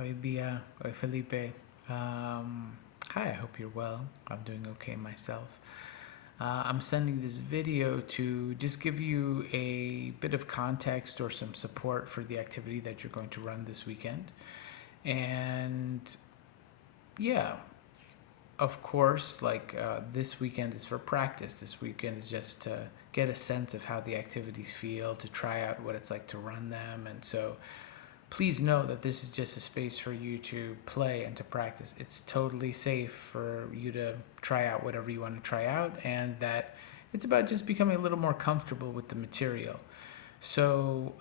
Oi, Bia. Oi, Felipe. Hi, I hope you're well. I'm doing okay myself. I'm sending this video to just give you a bit of context or some support for the activity that you're going to run this weekend. And yeah, of course, this weekend is for practice. This weekend is just to get a sense of how the activities feel, to try out what it's like to run them. And so please know that this is just a space for you to play and to practice. It's totally safe for you to try out whatever you want to try out, and that it's about just becoming a little more comfortable with the material. So,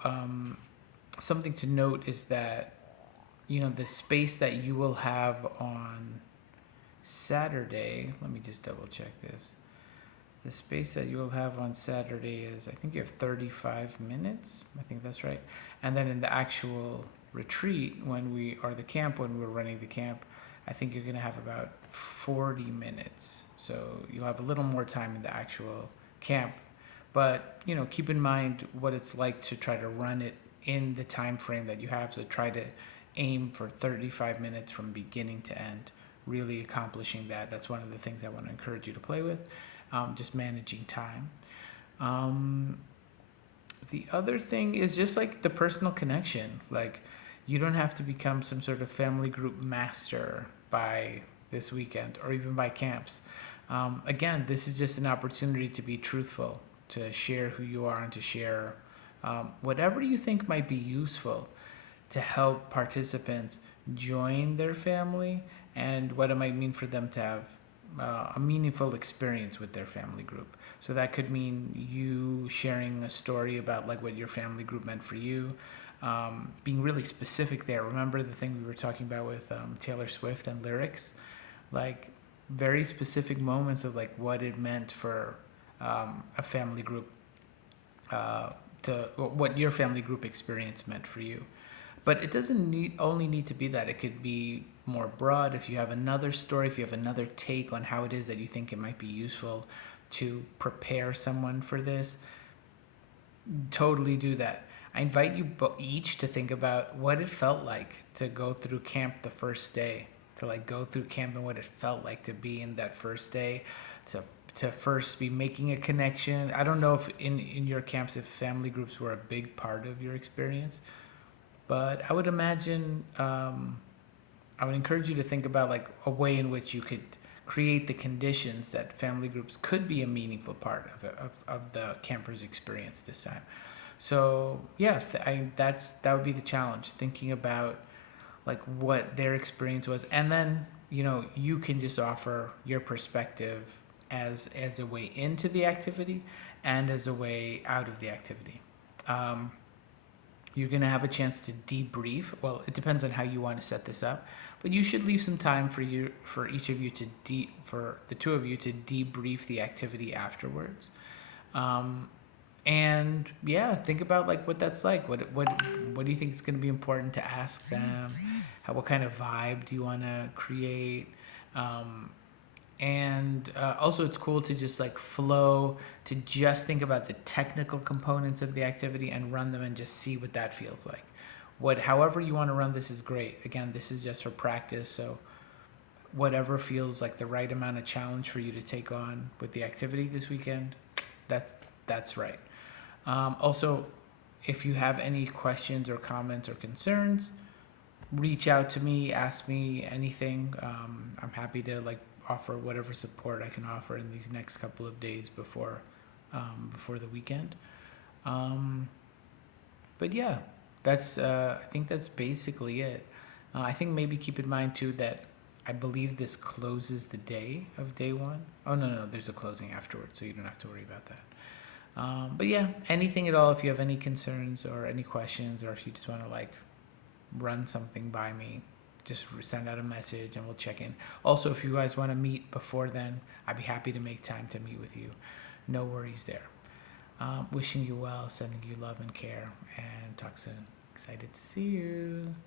something to note is that, the space that you will have on Saturday, let me just double check this. The space that you will have on Saturday is, I think you have 35 minutes. I think that's right. And then in the actual retreat, when we're running the camp, I think you're going to have about 40 minutes. So you'll have a little more time in the actual camp. But, keep in mind what it's like to try to run it in the time frame that you have. So try to aim for 35 minutes from beginning to end, really accomplishing that. That's one of the things I want to encourage you to play with. Just managing time. The other thing is just like the personal connection. Like, you don't have to become some sort of family group master by this weekend or even by camps. Again, this is just an opportunity to be truthful, to share who you are, and to share whatever you think might be useful to help participants join their family and what it might mean for them to have a meaningful experience with their family group. So that could mean you sharing a story about like what your family group meant for you, being really specific there. Remember the thing we were talking about with Taylor Swift and lyrics, like very specific moments of like what it meant for a family group, to what your family group experience meant for you. But it doesn't only need to be that. It could be more broad. If you have another story, if you have another take on how it is that you think it might be useful to prepare someone for this, totally do that. I invite you each to think about what it felt like to go through camp the first day, to like go through camp and what it felt like to be in that first day, to first be making a connection. I don't know if in your camps if family groups were a big part of your experience, but I would imagine, I would encourage you to think about like a way in which you could create the conditions that family groups could be a meaningful part of the campers' experience this time. So yeah, that would be the challenge, thinking about like what their experience was, and then you can just offer your perspective as a way into the activity and as a way out of the activity. You're going to have a chance to debrief. Well, it depends on how you want to set this up, but you should leave some time for each of you for the two of you to debrief the activity afterwards. And yeah, think about like what that's like. What do you think is going to be important to ask them? What kind of vibe do you want to create? And also, it's cool to just like flow, to just think about the technical components of the activity and run them and just see what that feels like. However you want to run this is great. Again, this is just for practice, so whatever feels like the right amount of challenge for you to take on with the activity this weekend, that's right. Also, if you have any questions or comments or concerns, reach out to me, ask me anything. I'm happy to like offer whatever support I can offer in these next couple of days before the weekend. But yeah, I think that's basically it. I think maybe keep in mind too that I believe this closes the day of day one. Oh no, there's a closing afterwards, so you don't have to worry about that. But yeah, anything at all, if you have any concerns or any questions, or if you just want to like run something by me, just send out a message and we'll check in. Also, if you guys want to meet before then, I'd be happy to make time to meet with you. No worries there. Wishing you well, sending you love and care, and talk soon. Excited to see you.